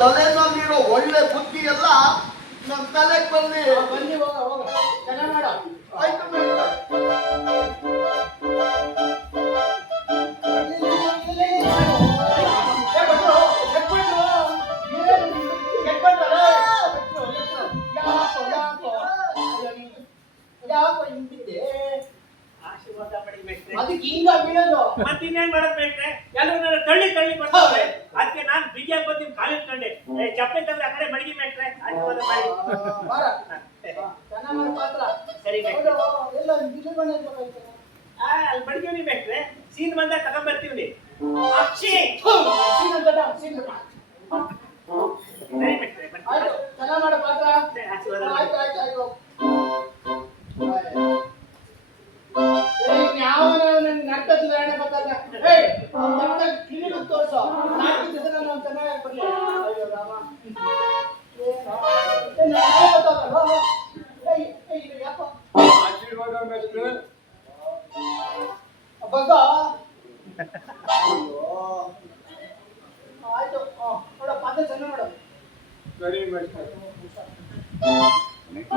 ತಲೆನಲ್ಲಿರೋ ಒಳ್ಳೆ ಬುದ್ಧಿ ಎಲ್ಲ ನಮ್ಮ ತಲೆಗೆ ಬಂದು ಬನ್ನಿ ಹೋಗ ಹೋಗ ಚೆನ್ನಾಗಿ ಮಾಡ. ಆಯ್ತು ಮೇಷ್ಟ್ರೆ. ಅದಕ್ಕೆ ಈಗ ಬೀಳೋದು ಮತ್ತಿನ್ನೇನ್ ಮಾಡದ್ ಬೇಕ್ರೆ ಎಲ್ಲರೂ ತಳ್ಳಿ ತಳ್ಳಿ ಬರ್ತಾರೆ. ಅದಕ್ಕೆ ನಾನು ಬಿಗಿಯಾಗಿ ಬಂದು ನಿಮ್ ಕಾಲಿಗೆ ಕಂಡೆ ಚಪ್ಪಲಿ ತಂದ್ರೆ ಆ ಕಡೆ ಮಡಗಿ ಮೇಟ್ರೆ ಆಶೀರ್ವಾದ ಮಾಡಿ. ಚೆನ್ನಾಗಿ ಮಾಡ ಪಾತ್ರ. ಸರಿ ಮೇಟ್ರೆ. ಎಲ್ಲ ಬಿಳಿ ಬಣ್ಣ ಇರ್ಬೇಕಾಯ್ತು. ಅಲ್ಲಿ ಮಡಗಿವ್ನಿ ಮೇಟ್ರೆ ಸೀನ್ ಬಂದಾಗ ತಗೊಂಡ್ಬರ್ತೀವಿ. ಅಕ್ಷಿ ಸೀನ್ ಅಂತ ಸೀನ್ ಸರಿ ಮೇಟ್ರೆ ಆಯ್ತು ಚೆನ್ನಾಗಿ ಮಾಡ ಪಾತ್ರ. ಆಶೀರ್ವಾದ ಆಯ್ತು ಮಾಡಿ. ಆಯ್ತು ಆಯ್ತು ಯಾವನ ನರ್ತದ ಲಾಯಣ ಬರ್ತಾನೆ. ಏಯ್ ನಮ್ಮ ಕ್ಲಿನಿಕ್ ತೋರ್ಸೋ. 4 ದಿವಸ ನಾನು ಚೆನ್ನಾಗಿ ಬರ್ಲಿ. ಅಯ್ಯೋ ರಾಮ ಆಶೀರ್ವಾದ ಮೇಷ್ಟ್ರೆ. ಬಗ್ಗ ಆಯ್ತು ನೋಡ ಪಾತ್ರ ಚೆನ್ನಾಗಿ ಮಾಡು. ಸರಿ ಮೇಷ್ಟ್ರೆ. Next,